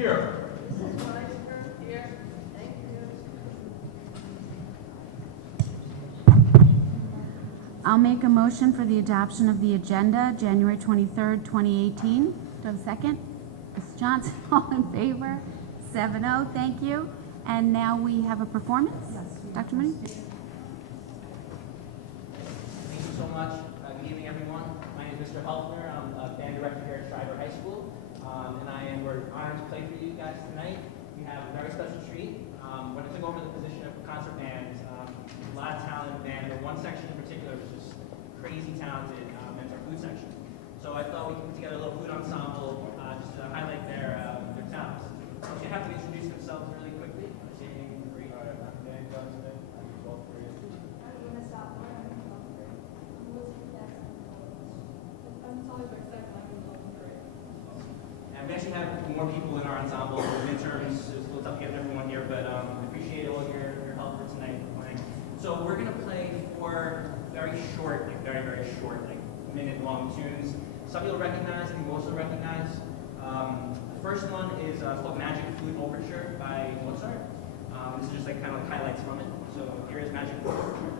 Here. I'll make a motion for the adoption of the agenda, January 23rd, 2018. Do I have a second? Ms. Johnson, all in favor? 7-0, thank you. And now we have a performance. Dr. Mooney? Thank you so much. Good evening, everyone. My name is Mr. Helfner. I'm a band director here at Schreiber High School. We're honored to play for you guys tonight. We have a very special treat. When I took over the position of concert band, a lot of talent in the band, but one section in particular was just crazy talented, and it's our food section. So I thought we could put together a little food ensemble just to highlight their talents. So they have to introduce themselves really quickly. I'm Dan Johnston. I'm 12-3. And we actually have more people in our ensemble, interns. It's a little tough getting everyone here, but I appreciate all your help for tonight. So we're going to play 4 very short, very short, minute-long tunes. Some you'll recognize, and most will recognize. The first one is called Magic Flute Overture by Mozart. This is just kind of highlights from it. So here is Magic Flute Overture.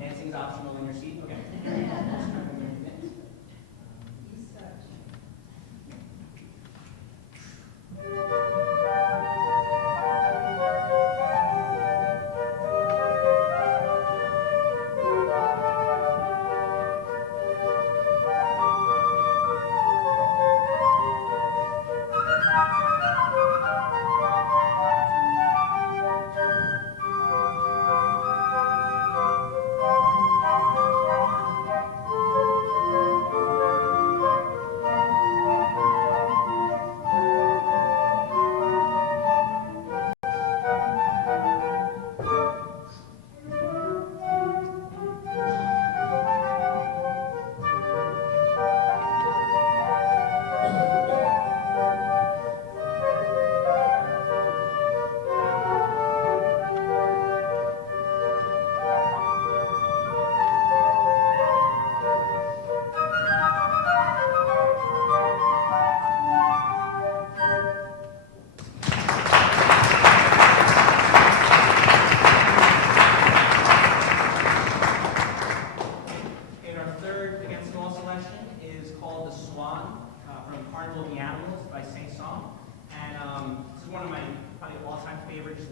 Dancing is optional in your seat. Okay.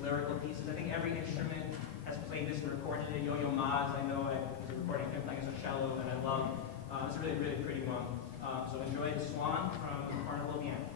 Lyrical pieces. I think every instrument has played this and recorded it. Yo-Yo Ma's, I know I was recording him playing as a cello, and I love. It's a really pretty one. So enjoy the Swan from Carnival of the Animals.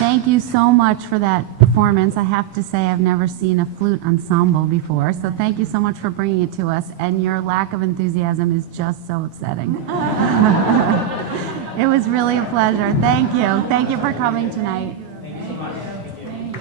Thank you so much for that performance. I have to say I've never seen a flute ensemble before, so thank you so much for bringing it to us, and your lack of enthusiasm is just so upsetting. It was really a pleasure. Thank you. Thank you for coming tonight. Thank you so much. Thank you.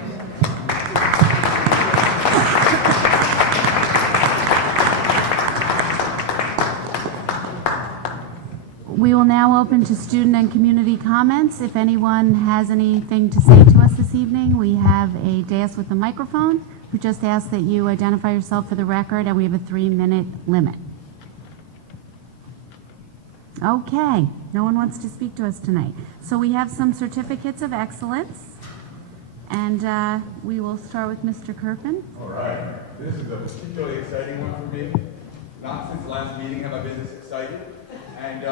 We will now open to student and community comments. If anyone has anything to say to us this evening, we have a dais with a microphone. We just ask that you identify yourself for the record, and we have a 3-minute limit. Okay, no one wants to speak to us tonight. So we have some certificates of excellence, and we will start with Mr. Kerpen. All right, this is a particularly exciting one for me. Not since the last meeting have I been this excited. And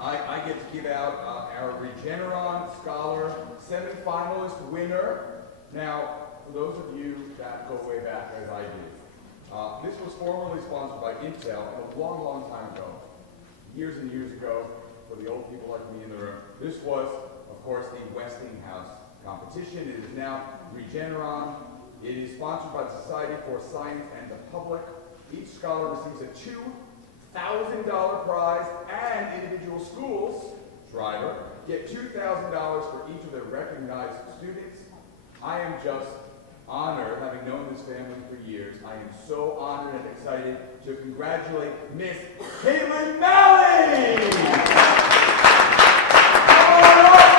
I get to give out our Regeneron Scholar semifinalist winner. Now, for those of you that go way back, as I do, this was formerly sponsored by Intel a long, long time ago. Years and years ago, for the old people like me in the room, this was, of course, the Westinghouse competition. It is now Regeneron. It is sponsored by the Society for Science and the Public. Each scholar receives a $2,000 prize, and individual schools, Schreiber, get $2,000 for each of their recognized students. I am just honored, having known this family for years. I am so honored and excited to congratulate Miss Caitlin Malley! Come on up!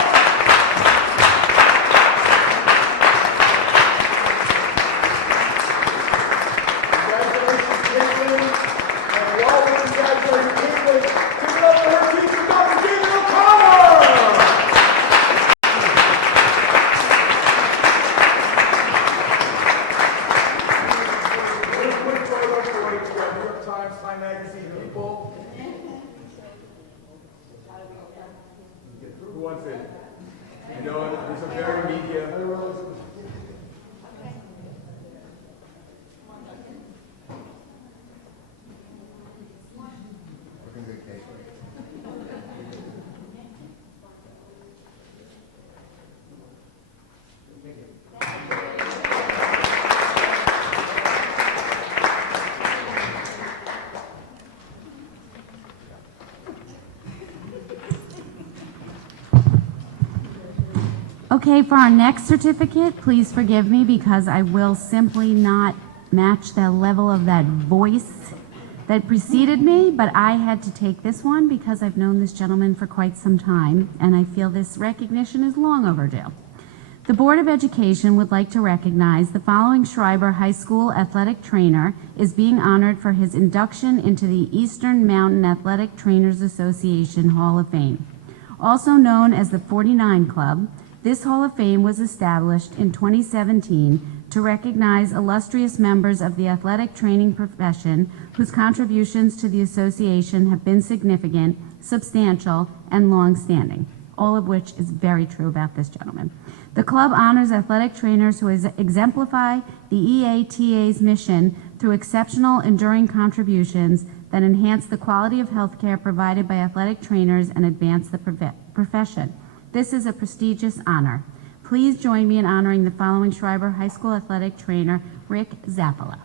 Congratulations, Caitlin! And while we're congratulating Caitlin, give it up for her teacher, Dr. David O'Connor! Quick photo for New York Times, Time Magazine people. Who wants it? I know there's a very media. Okay, for our next certificate, please forgive me because I will simply not match the level of that voice that preceded me, but I had to take this one because I've known this gentleman for quite some time, and I feel this recognition is long overdue. The Board of Education would like to recognize the following Schreiber High School athletic trainer is being honored for his induction into the Eastern Mountain Athletic Trainers Association Hall of Fame. Also known as the 49 Club, this Hall of Fame was established in 2017 to recognize illustrious members of the athletic training profession whose contributions to the association have been significant, substantial, and long-standing, all of which is very true about this gentleman. The club honors athletic trainers who exemplify the EATA's mission through exceptional, enduring contributions that enhance the quality of health care provided by athletic trainers and advance the profession. This is a prestigious honor. Please join me in honoring the following Schreiber High School athletic trainer, Rick Zappola.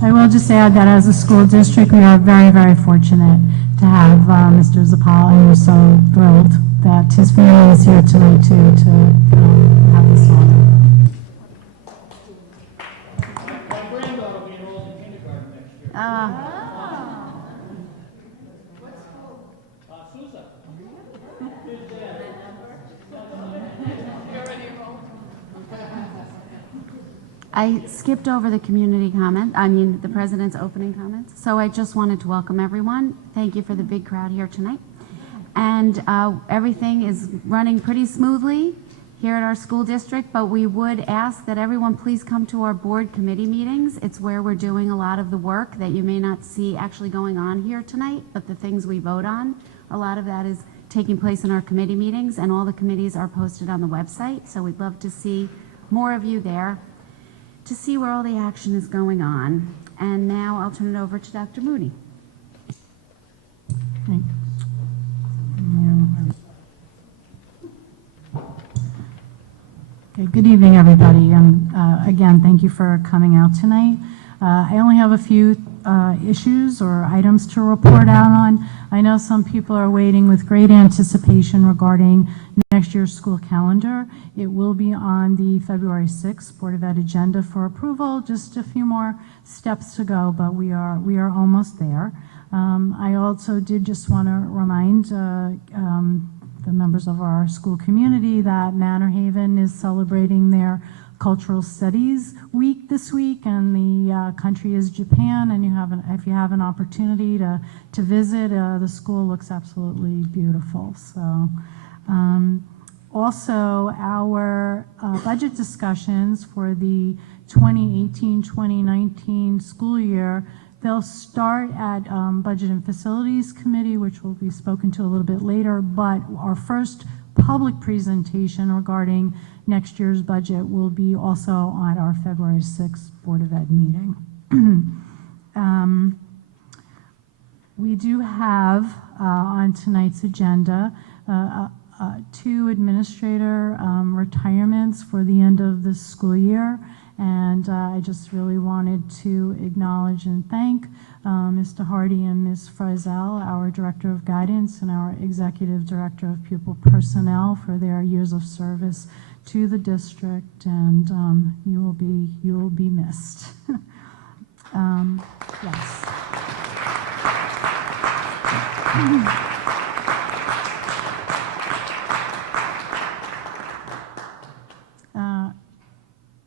I will just add that as a school district, we are very, very fortunate to have Mr. Zapala, and we're so thrilled that his family is here tonight too to have this honor. My granddaughter will be enrolled in kindergarten next year. Sousa. His dad. I skipped over the the president's opening comments. So I just wanted to welcome everyone. Thank you for the big crowd here tonight. And everything is running pretty smoothly here at our school district, but we would ask that everyone please come to our board committee meetings. It's where we're doing a lot of the work that you may not see actually going on here tonight, but the things we vote on, a lot of that is taking place in our committee meetings, and all the committees are posted on the website. So we'd love to see more of you there to see where all the action is going on. And now I'll turn it over to Dr. Moody. Thanks. Okay, good evening, everybody. And again, thank you for coming out tonight. I only have a few issues or items to report out on. I know some people are waiting with great anticipation regarding next year's school calendar. It will be on the February 6th Board of Ed agenda for approval. Just a few more steps to go, but we are almost there. I also did just want to remind the members of our school community that Manor Haven is celebrating their Cultural Studies Week this week, and the country is Japan. And if you have an opportunity to visit, the school looks absolutely beautiful. So, also our budget discussions for the 2018-2019 school year. They'll start at Budget and Facilities Committee, which will be spoken to a little bit later, but our first public presentation regarding next year's budget will be also at our February 6th Board of Ed meeting. We do have on tonight's agenda 2 administrator retirements for the end of this school year. And I just really wanted to acknowledge and thank Mr. Hardy and Ms. Frizel, our Director of Guidance and our Executive Director of Pupil Personnel, for their years of service to the district, and you will be missed. Yes.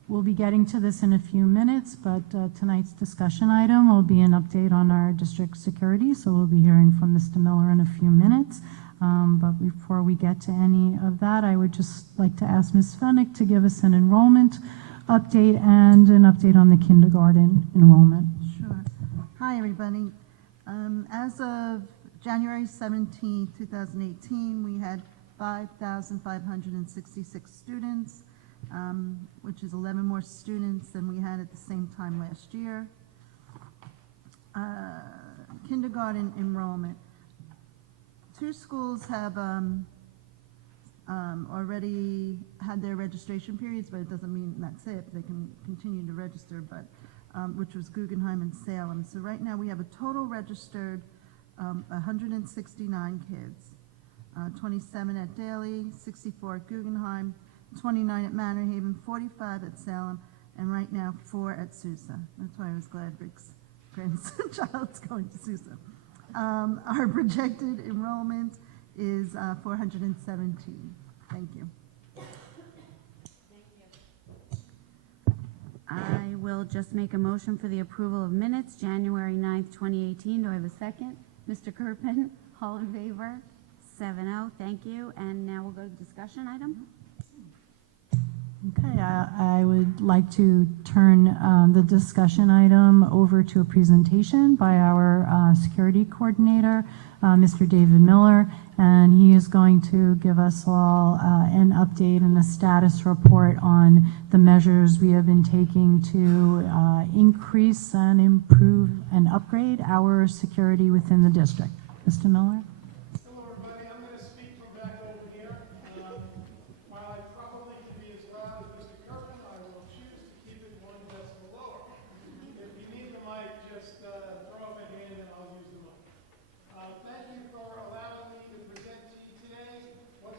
We'll be getting to this in a few minutes, but tonight's discussion item will be an update on our district security, so we'll be hearing from Mr. Miller in a few minutes. But before we get to any of that, I would just like to ask Ms. Fennick to give us an enrollment update and an update on the kindergarten enrollment. Sure. Hi, everybody. As of January 17, 2018, we had 5,566 students, which is 11 more students than we had at the same time last year. Kindergarten enrollment. 2 schools have already had their registration periods, but it doesn't mean that's it. They can continue to register, but which was Guggenheim and Salem. So right now we have a total registered 169 kids, 27 at Daly, 64 at Guggenheim, 29 at Manor Haven, 45 at Salem, and right now 4 at Sousa. That's why I was glad Rick's grandchild's going to Sousa. Our projected enrollment is 417. Thank you. I will just make a motion for the approval of minutes, January 9th, 2018. Do I have a second? Mr. Kerpen, all in favor? 7-0, thank you. And now we'll go to discussion item. Okay, I would like to turn the discussion item over to a presentation by our security coordinator, Mr. David Miller, and he is going to give us all an update and a status report on the measures we have been taking to increase and improve and upgrade our security within the district. Mr. Miller? Hello, everybody. I'm going to speak from back over here. While I probably can be as loud as Mr. Kirkman, I will choose to keep it 1 decibel lower. If you need the mic, just throw up a hand and I'll use the mic. Thank you for allowing me to present to you today what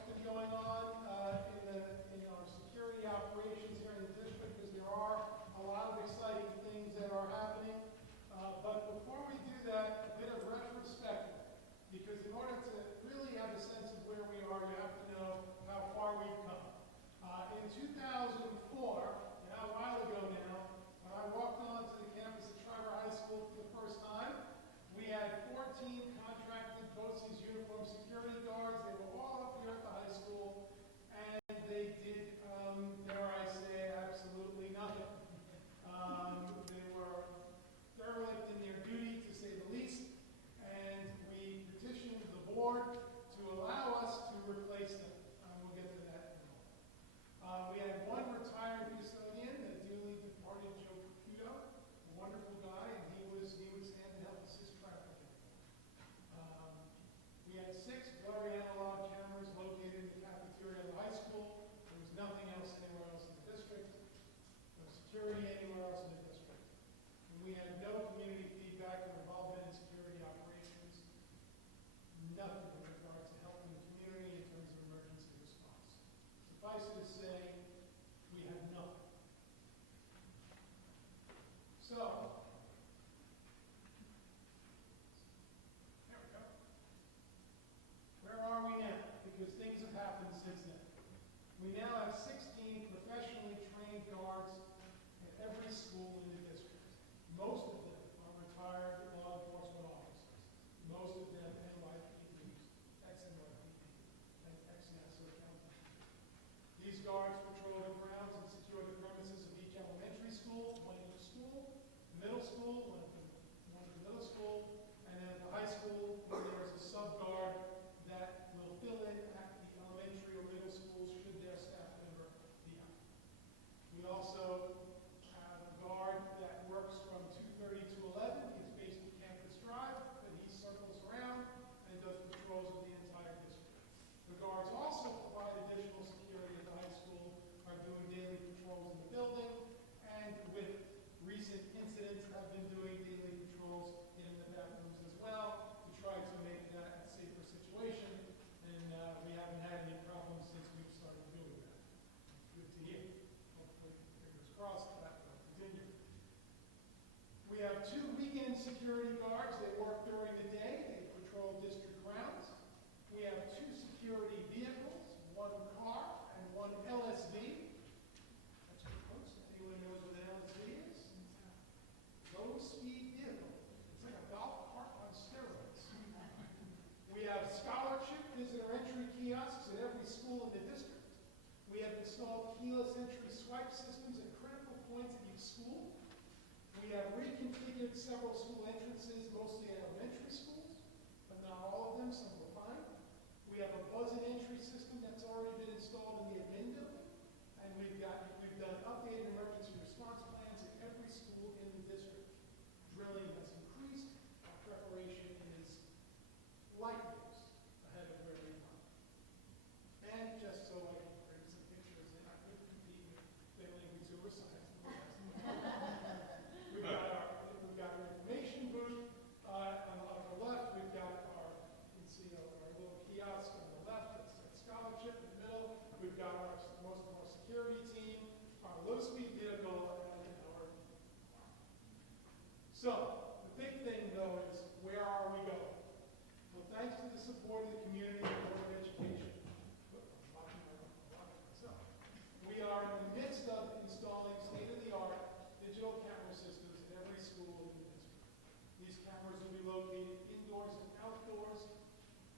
We now have 16 professionally trained guards at every school in the district. Most of them are retired law enforcement officers. Most of them NYPDs, ex-NYPD, and ex-Nassau County. These guards patrol the grounds and secure the premises of each elementary school, one in each school, middle school, one in the middle school, and then at the high school, there is a sub-guard that will fill in at the elementary or middle schools should their staff member be out. We also have a guard that works from 2:30 to 11. He's based at Campus Drive, but he circles around and does patrols of the entire district. The guards also provide additional security at the high school, are doing daily patrols in the building, and with recent incidents have been doing daily patrols in the bathrooms as well to try to make that a safer situation. And we haven't had any problems since we've started doing that. Good to hear. Hopefully, fingers crossed, that will continue. We have 2 weekend security guards. They work during the day. They patrol district grounds. We have 2 security vehicles, 1 car and 1 LSV. That's good, folks. Anyone knows what an LSV is? Low speed vehicle. It's like a golf cart on steroids. We have scholarship visitor entry kiosks at every school in the district. We have installed keyless entry swipe systems at critical points at each school. We have reconfigured several school entrances, mostly at elementary schools, but not all of them, some were fine. We have a buzz-in entry system that's already been installed in the admin building, and we've done updated emergency response plans at every school in the district. Drilling has increased, our preparation is light years ahead of where we are. And just so I can bring some pictures in, I could compete with failing with suicide. We've got our information booth on the left. We've got our, you can see our little kiosk on the left. That's scholarship in the middle. We've got most of our security team, our low-speed vehicle, and our. So the big thing though is where are we going? Well, thanks to the support of the community and Board of Education. We are in the midst of installing state-of-the-art digital camera systems in every school in the district. These cameras will be located indoors and outdoors,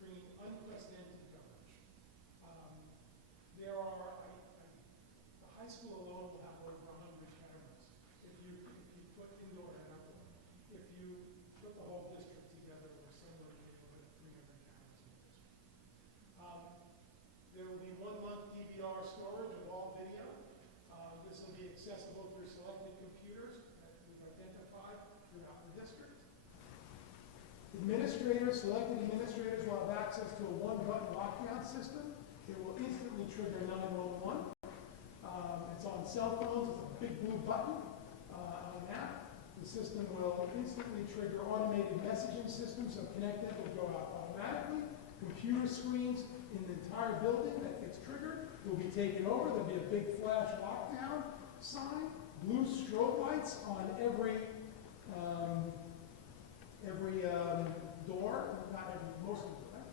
bringing unprecedented coverage. The high school alone will have over 100 cameras if you put indoor and outdoor. If you put the whole district together, we're somewhere between 300 cameras in the district. There will be 1 month DVR storage of all video. This will be accessible through selected computers that we've identified throughout the district. Selected administrators will have access to a 1-button lockdown system. It will instantly trigger 911. It's on cell phones. It's a big blue button on an app. The system will instantly trigger automated messaging systems, so connected will go out automatically. Computer screens in the entire building that gets triggered will be taken over. There'll be a big flash lockdown sign, blue strobe lights on every door, not every, most of the doors.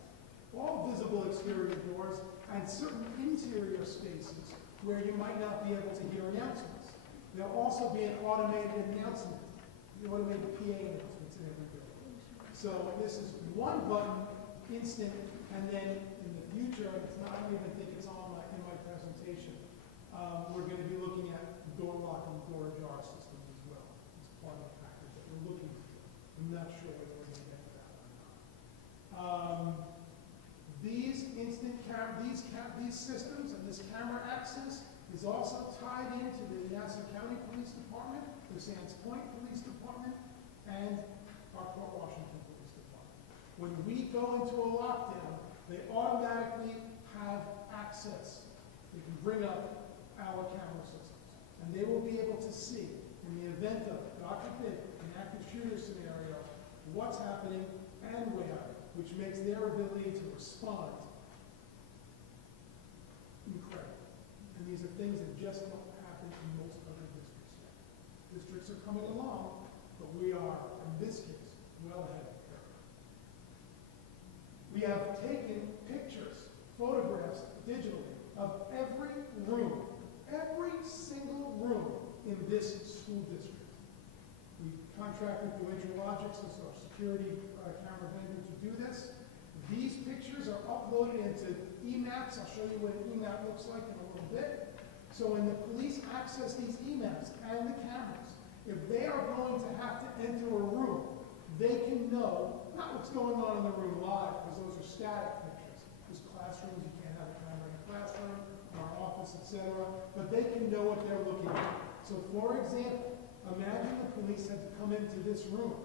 All visible exterior doors and certain interior spaces where you might not be able to hear announcements. There'll also be an automated announcement, the automated PA announcements in every building. So this is 1 button, instant, and then in the future, it's not, I don't even think it's on in my presentation, we're going to be looking at door lock and door jar systems as well. It's part of the package that we're looking for. I'm not sure whether we're going to get to that or not. These systems and this camera access is also tied into the Nassau County Police Department, the Sands Point Police Department, and our Port Washington Police Department. When we go into a lockdown, they automatically have access. They can bring up our camera systems, and they will be able to see, in the event of, God forbid, an active shooter scenario, what's happening and where, which makes their ability to respond incredible. And these are things that just don't happen in most other districts yet. Districts are coming along, but we are, in this case, well ahead of the curve. We have taken pictures, photographs digitally of every every single room in this school district. We contracted through Interlogics as our security camera vendor to do this. These pictures are uploaded into e-maps. I'll show you what an e-map looks like in a little bit. So when the police access these e-maps and the cameras, if they are going to have to enter a room, they can know, not what's going on in the room live, because those are static pictures. There's classrooms, you can't have a camera in a classroom, or an office, etc. But they can know what they're looking at. So for example, imagine the police had to come into this room.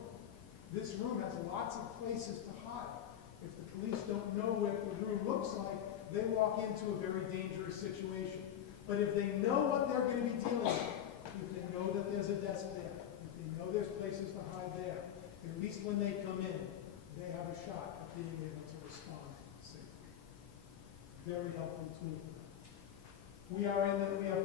This room has lots of places to hide. If the police don't know what the room looks like, they walk into a very dangerous situation. But if they know what they're going to be dealing with, if they know that there's a desk there, if they know there's places to hide there, at least when they come in, they have a shot at being able to respond safely. Very helpful tool for them. We have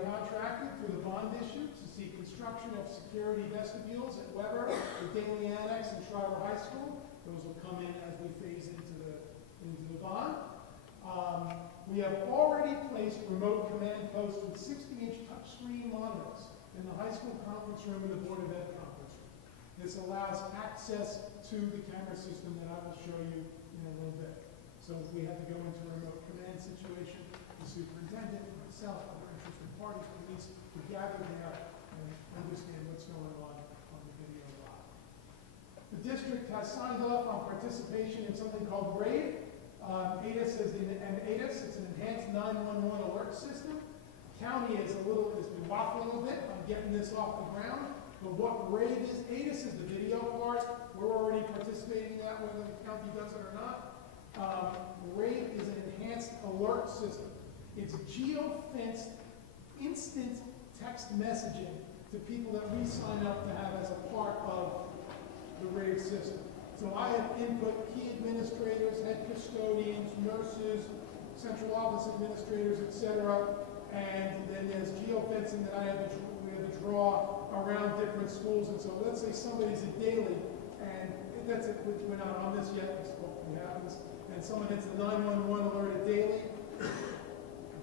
contracted through the bond issue to see construction of security vestibules at Weber, the Daily Annex, and Schreiber High School. Those will come in as we phase into the bond. We have already placed remote command posts with 60-inch touchscreen monitors in the high school conference room and the Board of Ed conference room. This allows access to the camera system that I will show you in a little bit. So if we had to go into a remote command situation, the superintendent, myself, other interested parties, police would gather there and understand what's going on the video live. The district has signed off on participation in something called RAID. ADIS is it's an enhanced 911 alert system. County has been waffling a bit on getting this off the ground. But what RAID is, ADIS is the video part. We're already participating in that, whether the county does it or not. RAID is an enhanced alert system. It's geo-fenced instant text messaging to people that we sign up to have as a part of the RAID system. So I have input key administrators, head custodians, nurses, central office administrators, etc. And then there's geo-fencing that we have to draw around different schools. And so let's say somebody's a daily, and that's it, we're not on this yet, this hopefully happens, and someone hits the 911 alert at daily,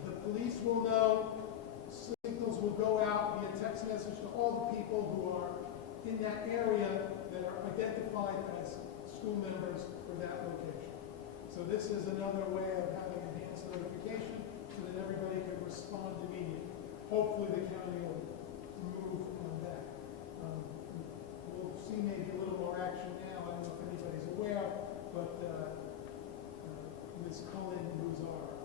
the police will know, signals will go out via text message to all the people who are in that area that are identified as school members for that location. So this is another way of having enhanced notification so that everybody can respond immediately. Hopefully the county will move on that. We'll see maybe a little more action now. I don't know if anybody's aware, but Ms. Cullen, who's our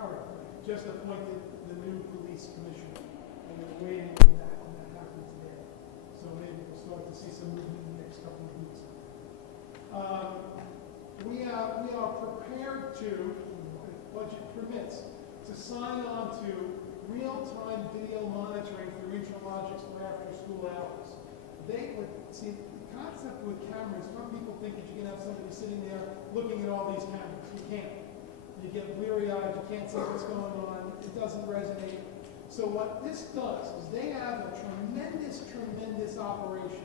current, just appointed the new police commissioner. And we're waiting on that, and that happened today. So maybe we'll start to see some movement in the next couple of weeks. We are prepared to, if budget permits, to sign on to real-time video monitoring through Interlogics for after-school hours. See, the concept with cameras, some people think that you can have somebody sitting there looking at all these cameras. You can't. You get weary-eyed, you can't see what's going on, it doesn't resonate. So what this does is they have a tremendous operation.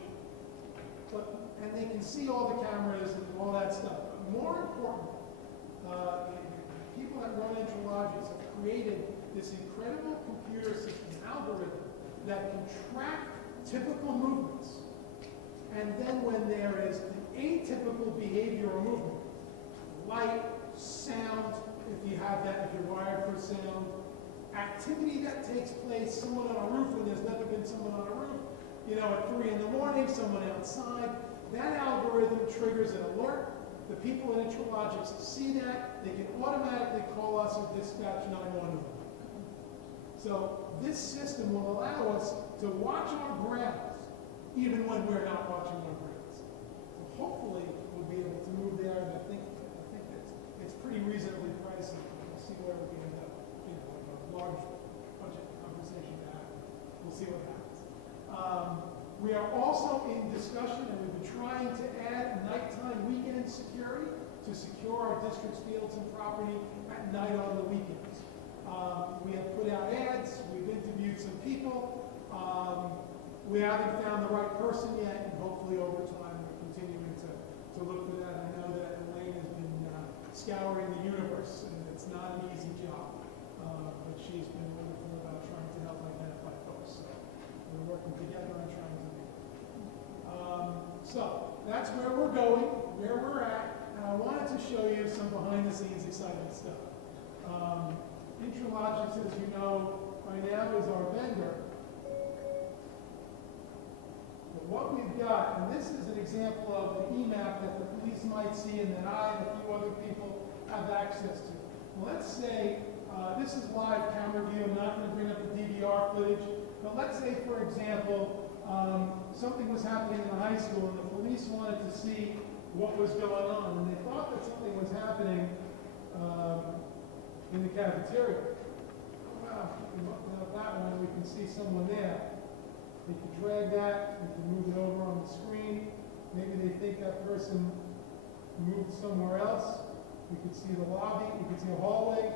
And they can see all the cameras and all that stuff. But more important, people that run Interlogics have created this incredible computer system algorithm that can track typical movements. And then when there is an atypical behavior or movement, light, sound, if you have that, if you're wired for sound, activity that takes place, someone on a roof when there's never been someone on a roof, you know, at 3 in the morning, someone outside, that algorithm triggers an alert. The people in Interlogics see that, they can automatically call us and dispatch 911. So this system will allow us to watch our grounds, even when we're not watching our grounds. So hopefully we'll be able to move there, and I think it's pretty reasonably priced. We'll see where we can end up. You know, like a large budget conversation to happen. We'll see what happens. We are also in discussion, and we've been trying to add nighttime weekend security to secure our district's fields and property at night on the weekends. We have put out ads, we've interviewed some people. We haven't found the right person yet, and hopefully over time we're continuing to look for that. I know that Elaine has been scouring the universe, and it's not an easy job, but she's been wonderful So that's where we're going, where we're at, and I wanted to show you some behind-the-scenes exciting stuff. Intralogics, as you know, by now is our vendor. But what we've got, and this is an example of the EMAP that the police might see and that I and a few other people have access to. Well, let's say this is live camera view. I'm not going to bring up the DVR footage, but let's say, for example, something was happening in the high school and the police wanted to see what was going on, and they thought that something was happening in the cafeteria. Wow, we can open up that one, we can see someone there. We can drag that, we can move it over on the screen. Maybe they think that person moved somewhere else. We could see the lobby, we could see a hallway,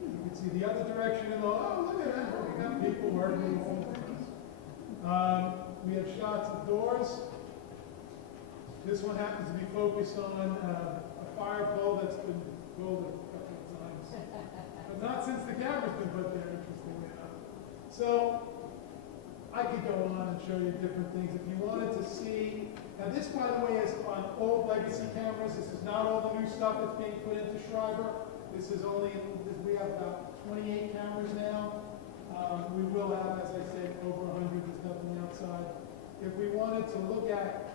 we could see the other direction, and oh, look at that, we got people working all over us. We have shots of doors. This one happens to be focused on a fire pole that's been pulled a couple of times. But not since the camera's been put there, interestingly enough. So, I could go on and show you different things. If you wanted to see, now this, by the way, is on old legacy cameras. This is not all the new stuff that's being put into Schreiber. This is only, we have about 28 cameras now. We will have, as I said, over 100. There's nothing outside. If we wanted to look at,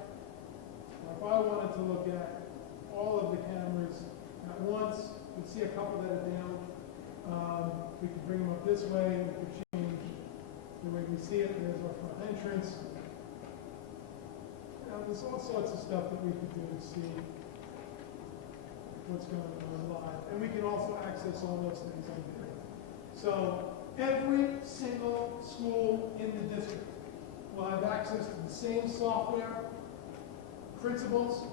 or if I wanted to look at all of the cameras at once, we'd see a couple that are down. We could bring them up this way. We could change the way we see it. There's our front entrance. There's all sorts of stuff that we could do to see what's going on live. And we can also access all those things on video. So every single school in the district will have access to the same software, principals,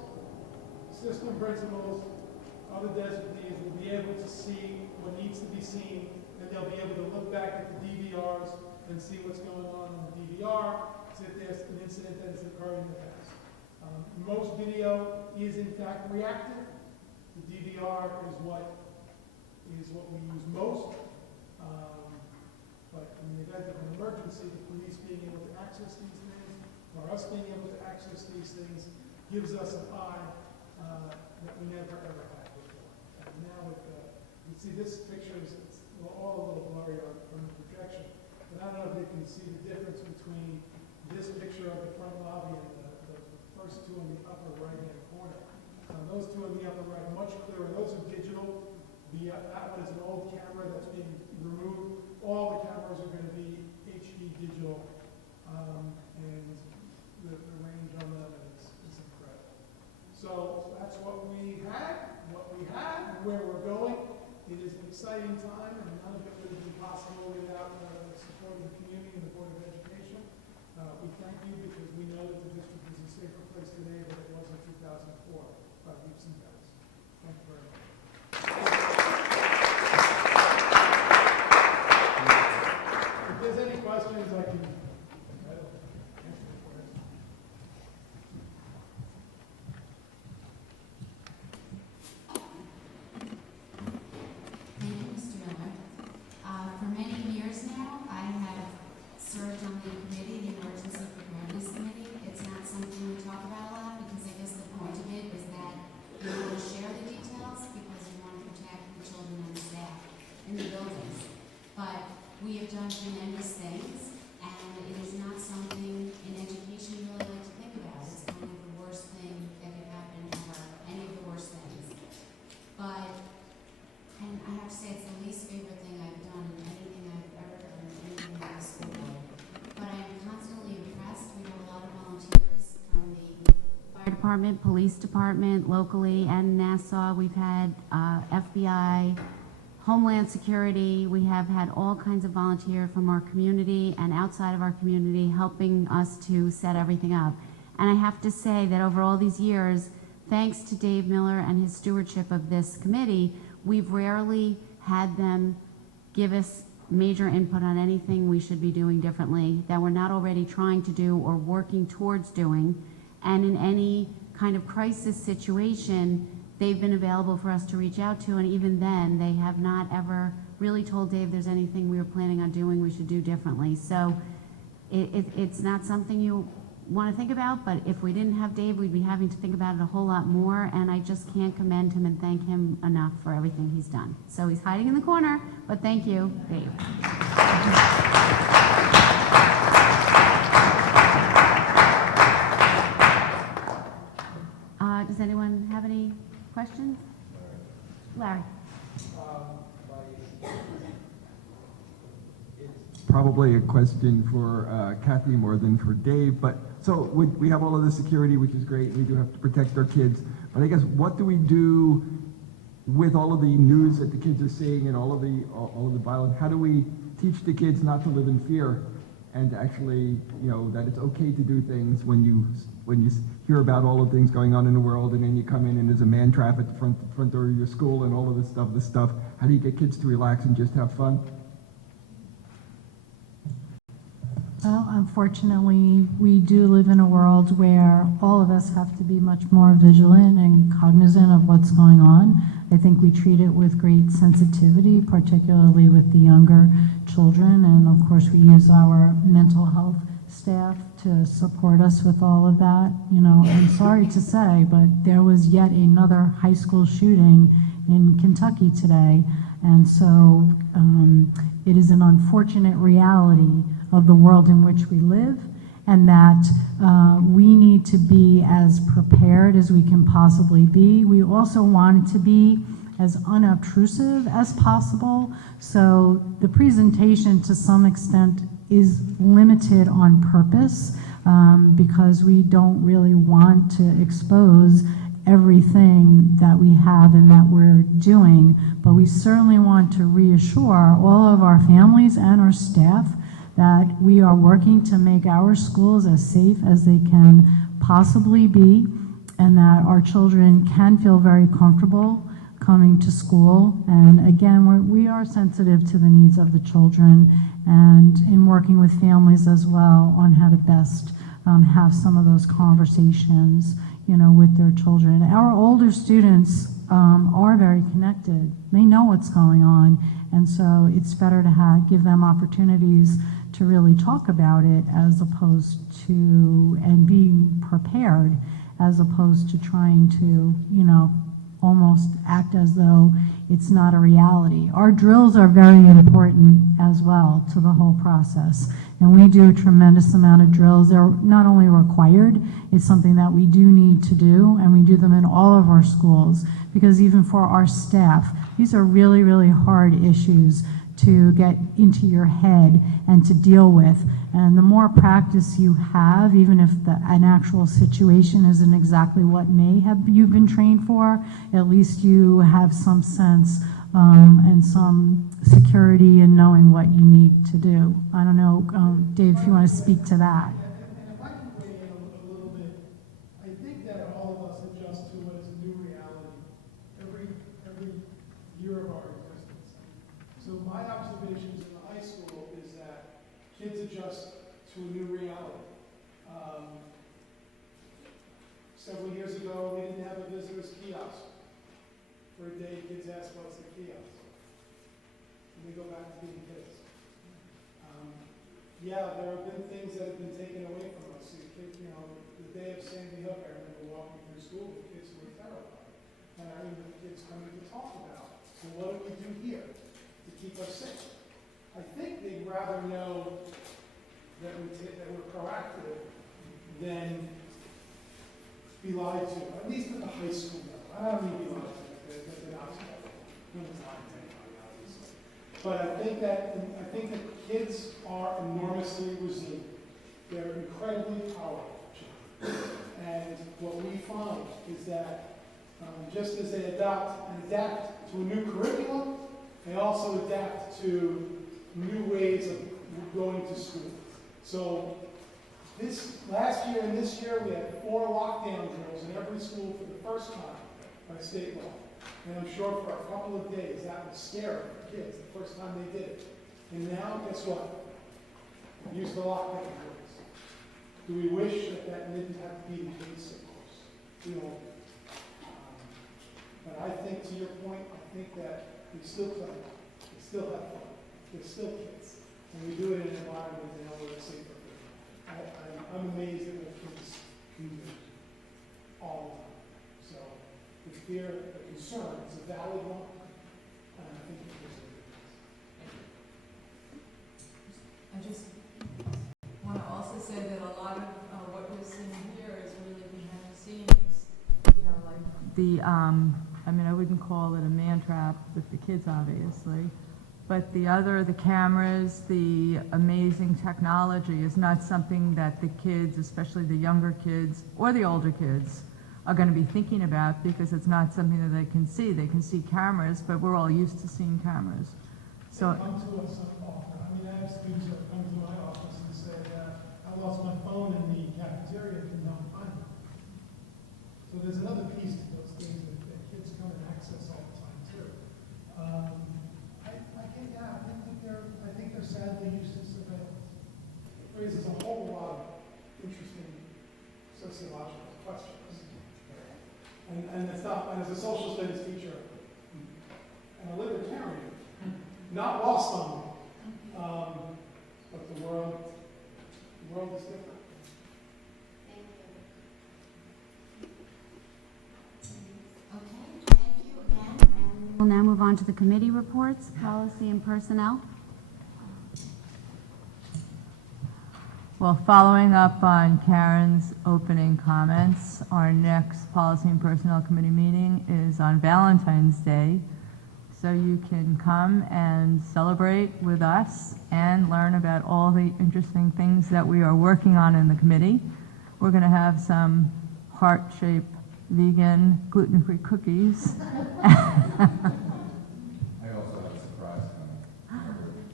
system principals, other deputies will be able to see what needs to be seen, and they'll be able to look back at the DVRs and see what's going on in the DVR, see if there's an incident that has occurred in the past. Most video is in fact reactive. The DVR is what we use most. But in the event of an emergency, the police being able to access these things, or us being able to access these things, gives us an eye that we never ever had before. And now with you see this picture is all a little blurry from the projection. But I don't know if you can see the difference between this picture of the front lobby and the first two in the upper right-hand corner. Those two in the upper right are much clearer. Those are digital. That one is an old camera that's being removed. All the cameras are going to be HD digital, and the range on them is incredible. So that's what we had, and where we're going. It is an exciting time, and none of it would have been possible without the support of the community and the Board of Education. We thank you because we know that the district is a safer place today than it was in 2004 by leaps and bounds. Thank you very much. If there's any questions, I can answer them for you. Thank you, Mr. Miller. For many years now, I have served on the committee, the Emergency Preparedness Committee. It's not something we talk about a lot because I guess the point of it is that we want to share the details because we want to protect the children and the staff in the buildings. But we have done tremendous things, and it is not something in education you really like to think about. It's kind of the worst thing that could happen, or any of the worst things. But, and I have to say, it's the least favorite thing I've done in anything I've ever done in anything in the school board. But I am constantly impressed. We have a lot of volunteers from the fire department, police department, locally, and Nassau. We've had FBI, Homeland Security. We have had all kinds of volunteers from our community and outside of our community helping us to set everything up. And I have to say that over all these years, thanks to Dave Miller and his stewardship of this committee, we've rarely had them give us major input on anything we should be doing differently that we're not already trying to do or working towards doing. And in any kind of crisis situation, they've been available for us to reach out to, and even then, they have not ever really told Dave there's anything we were planning on doing we should do differently. So it's not something you want to think about, but if we didn't have Dave, we'd be having to think about it a whole lot more, and I just can't commend him and thank him enough for everything he's done. So he's hiding in the corner, but thank you, Dave. Does anyone have any questions? Larry. Probably a question for Kathy more than for Dave, but so we have all of the security, which is great. We do have to protect our kids, but I guess what do we do with all of the news that the kids are seeing and all of the violence? How do we teach the kids not to live in fear and to actually, you know, that it's okay to do things when you hear about all the things going on in the world, and then you come in and there's a man trap at the front door of your school and all of this stuff. How do you get kids to relax and just have fun? Well, unfortunately, we do live in a world where all of us have to be much more vigilant and cognizant of what's going on. I think we treat it with great sensitivity, particularly with the younger children, and of course we use our mental health staff to support us with all of that. You know, I'm sorry to say, but there was yet another high school shooting in Kentucky today, and so it is an unfortunate reality of the world in which we live, and that we need to be as prepared as we can possibly be. We also want it to be as unobtrusive as possible, so the presentation to some extent is limited on purpose because we don't really want to expose everything that we have and that we're doing, but we certainly want to reassure all of our families and our staff that we are working to make our schools as safe as they can possibly be, and that our children can feel very comfortable coming to school. And again, we are sensitive to the needs of the children, and in working with families as well on how to best have some of those conversations, you know, with their children. Our older students are very connected. They know what's going on, and so it's better to give them opportunities to really talk about it as opposed to, and being prepared, as opposed to trying to, you know, almost act as though it's not a reality. Our drills are very important as well to the whole process, and we do a tremendous amount of drills. They're not only required, it's something that we do need to do, and we do them in all of our schools, because even for our staff, these are really, really hard issues to get into your head and to deal with. And the more practice you have, even if an actual situation isn't exactly what may have you've been trained for, at least you have some sense and some security in knowing what you need to do. I don't know, Dave, if you want to speak to that. And if I can weigh in a little bit, I think that all of us adjust to what is a new reality every year of our existence. So my observations in the high school is that kids adjust to a new reality. Several years ago, we didn't have a visitor's kiosk. For a day, kids ask, what's the kiosk? And we go back to being kids. Yeah, there have been things that have been taken away from us. You know, the day of Sandy Hook, I remember walking through school with kids who were terrified. And I remember the kids coming to talk about, so what do we do here to keep us safe? I think they'd rather know that we're proactive than be lied to, at least at the high school level. I don't mean be lied to, they're not together. No one's lying to anybody, obviously. But I think that kids are enormously resilient. They're incredibly powerful. And what we find is that just as they adapt to a new curriculum, they also adapt to new ways of going to school. So this last year and this year, we had 4 lockdown drills in every school for the first time by state law. And I'm sure for a couple of days that was scary for kids the first time they did it. And now, guess what? We use the lockdown drills. Do we wish that didn't have to be the case? Of course. We don't. But I think, to your point, I think that we still play. We still have fun. We're still kids. And we do it in an environment they know where it's safer for them. I'm amazed at what kids can do all the time. So the fear, the concern is a valid one, and I think it deserves it. I just want to also say that a lot of what we're seeing here is really behind the scenes, you know, like the, I mean, I wouldn't call it a man trap with the kids, obviously, but the cameras, the amazing technology is not something that the kids, especially the younger kids or the older kids, are going to be thinking about because it's not something that they can see. They can see cameras, but we're all used to seeing cameras. So. They come to us often. I mean, I have students that come to my office and say, I lost my phone in the cafeteria, can you help me find it? So there's another piece to those things that kids come and access all the time too. I think they're sadly used to surveillance. It raises a whole lot of interesting sociological questions. And it's not, and as a social studies teacher and a libertarian, not lost on me. But the world is different. Okay, thank you again. And we'll now move on to the committee reports, policy and personnel. Well, following up on Karen's opening comments, our next Policy and Personnel Committee meeting is on Valentine's Day. So you can come and celebrate with us and learn about all the interesting things that we are working on in the committee. We're going to have some heart-shaped vegan gluten-free cookies. I also have a surprise coming.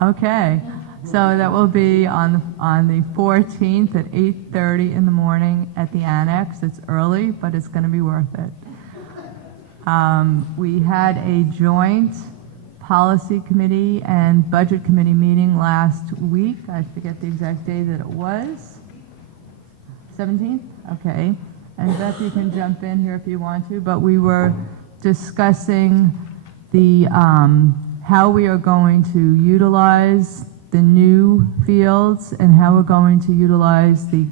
Okay, so that will be on the 14th at 8:30 in the morning at the Annex. It's early, but it's going to be worth it. We had a joint policy committee and budget committee meeting last week. I forget the exact day that it was. 17th? Okay. And Beth, you can jump in here if you want to, but we were discussing the how we are going to utilize the new fields and how we're going to utilize the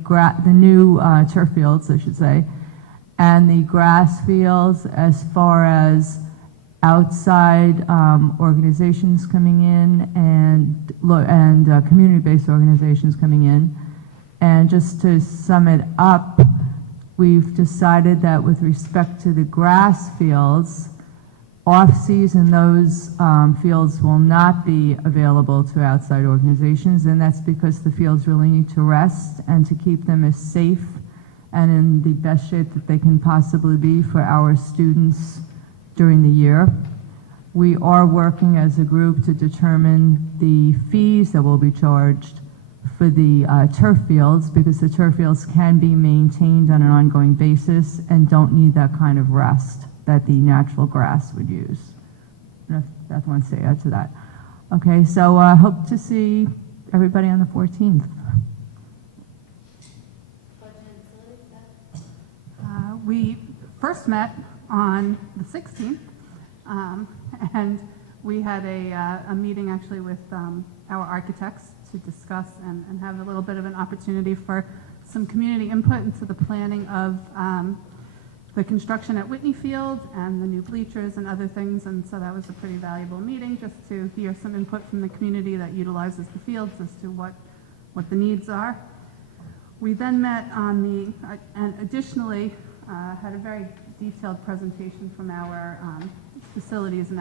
new turf fields, I should say, and the grass fields as far as outside organizations coming in and community-based organizations coming in. And just to sum it up, we've decided that with respect to the grass fields, off-season those fields will not be available to outside organizations, and that's because the fields really need to rest and to keep them as safe and in the best shape that they can possibly be for our students during the year. We are working as a group to determine the fees that will be charged for the turf fields, because the turf fields can be maintained on an ongoing basis and don't need that kind of rest that the natural grass would use. I don't know if Beth wants to add to that. Okay, so I hope to see everybody on the 14th. We first met on the 16th, and we had a meeting actually with our architects to discuss and have a little bit of an opportunity for some community input into the planning of the construction at Whitney Field and the new bleachers and other things, and so that was a pretty valuable meeting just to hear some input from the community that utilizes the fields as to what the needs are. We then met on and additionally had a very detailed presentation from our facilities and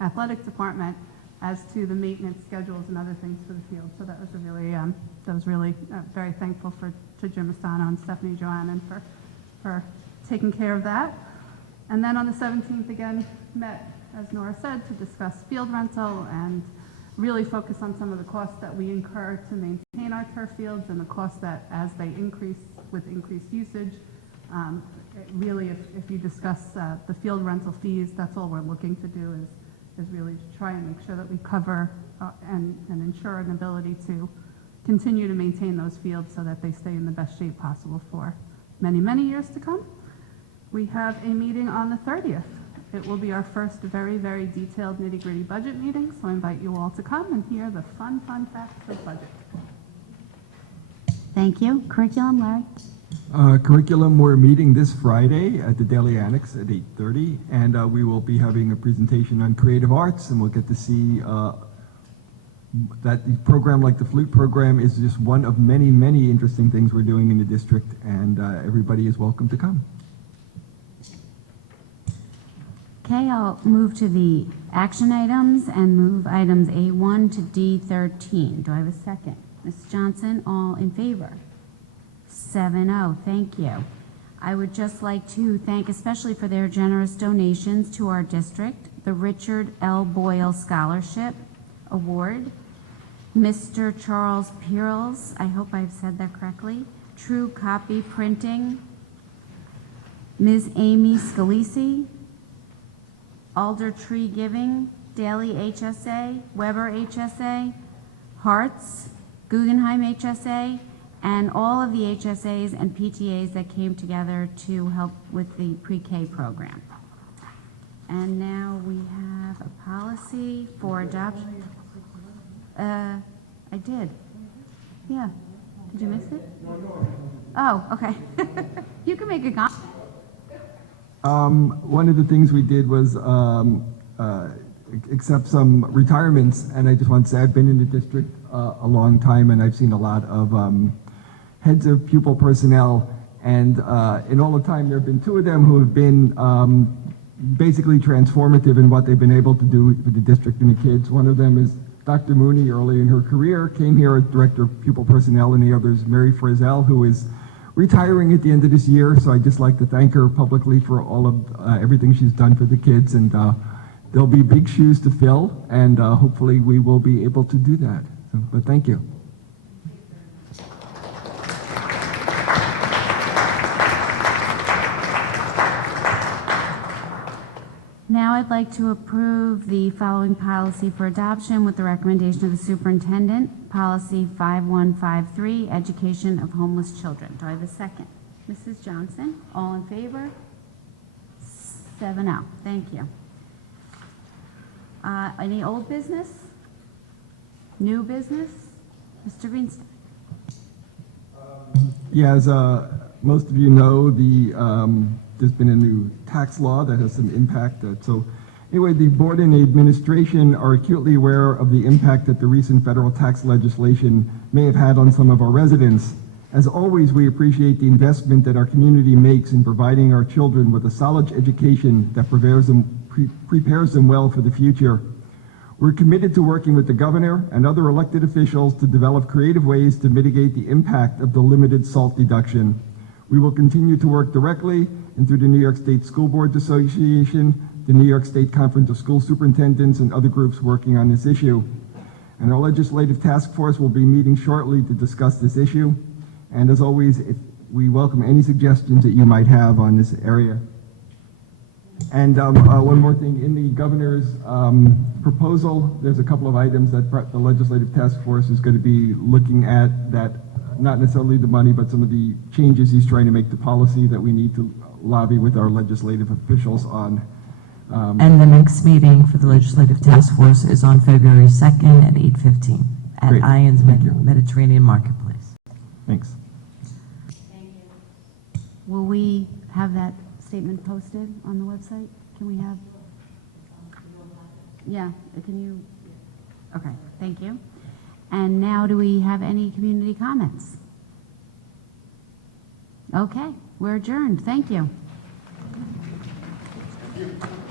athletic department as to the maintenance schedules and other things for the field. So that was really very thankful to Jim Astano and Stephanie Joannan for taking care of that. And then on the 17th again met, as Nora said, to discuss field rental and really focus on some of the costs that we incur to maintain our turf fields and the costs that as they increase with increased usage. Really, if you discuss the field rental fees, that's all we're looking to do is really to try and make sure that we cover and ensure an ability to continue to maintain those fields so that they stay in the best shape possible for many, many years to come. We have a meeting on the 30th. It will be our first very, very detailed nitty-gritty budget meeting, so I invite you all to come and hear the fun facts of budget. Thank you. Curriculum, Larry? Curriculum, we're meeting this Friday at the Daily Annex at 8:30, and we will be having a presentation on creative arts, and we'll get to see that the program, like the flute program, is just one of many, many interesting things we're doing in the district, and everybody is welcome to come. Okay, I'll move to the action items and move items A1 to D13. Do I have a second? Ms. Johnson, all in favor? 7-0, thank you. I would just like to thank, especially for their generous donations to our district, the Richard L. Boyle Scholarship Award, Mr. Charles Pearls, I hope I've said that correctly, True Copy Printing, Ms. Amy Scalisi, Alder Tree Giving, Daily HSA, Weber HSA, Hearts, Guggenheim HSA, and all of the HSAs and PTAs that came together to help with the pre-K program. And now we have a policy for adoption. I did. Yeah. Did you miss it? Oh, okay. You can make a comment. One of the things we did was accept some retirements, and I just want to say I've been in the district a long time, and I've seen a lot of heads of pupil personnel, and in all the time there have been two of them who have been basically transformative in what they've been able to do with the district and the kids. One of them is Dr. Mooney, early in her career, came here as Director of Pupil Personnel, and the other is Mary Frizzell, who is retiring at the end of this year. So I'd just like to thank her publicly for all of everything she's done for the kids, and there'll be big shoes to fill, and hopefully we will be able to do that. So, but thank you. Now I'd like to approve the following policy for adoption with the recommendation of the superintendent. Policy 5153, Education of Homeless Children. Do I have a second? Mrs. Johnson, all in favor? 7-0. Thank you. Any old business? New business? Mr. Greenstein. Yeah, as most of you know, there's been a new tax law that has some impact. So anyway, the board and the administration are acutely aware of the impact that the recent federal tax legislation may have had on some of our residents. As always, we appreciate the investment that our community makes in providing our children with a solid education that prepares them well for the future. We're committed to working with the governor and other elected officials to develop creative ways to mitigate the impact of the limited SALT deduction. We will continue to work directly and through the New York State School Boards Association, the New York State Conference of School Superintendents, and other groups working on this issue. And our legislative task force will be meeting shortly to discuss this issue. And as always, we welcome any suggestions that you might have on this area. And one more thing, in the governor's proposal, there's a couple of items that the legislative task force is going to be looking at, that not necessarily the money, but some of the changes he's trying to make to policy that we need to lobby with our legislative officials on. And the next meeting for the Legislative Task Force is on February 2nd at 8:15 at Great. Ions Thank you. Mediterranean Marketplace. Thanks. Thank you. Will we have that statement posted on the website? Can we have? Yeah, can you? Okay, thank you. And now do we have any community comments? Okay, we're adjourned. Thank you. Thank you.